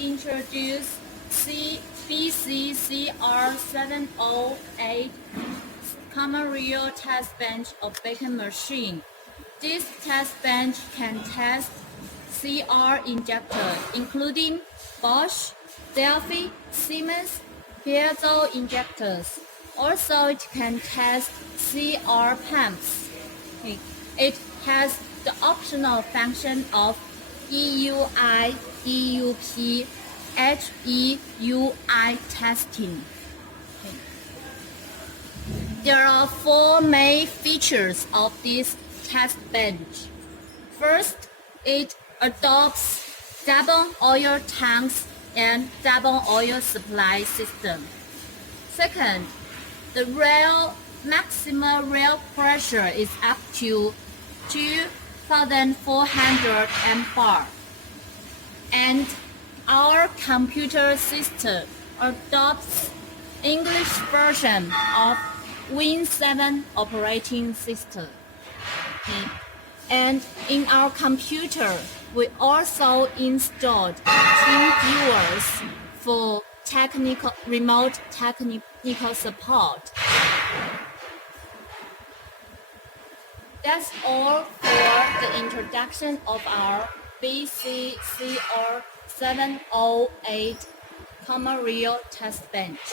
introduce BC-CR708 common real test bench of baking machine. This test bench can test CR injector, including Bosch, Delphi, Siemens, piezo injectors. Also, it can test CR pumps. It has the optional function of EUI EUP HEUI testing. There are 4 main features of this test bench. First, it adopts double oil tanks and double oil supply system. Second, the maximum rail pressure is up to 2,400 bar. And our computer system adopts English version of Windows 7 operating system. And in our computer, we also installed team viewers for remote technical support. That's all for the introduction of our BC-CR708 common real test bench.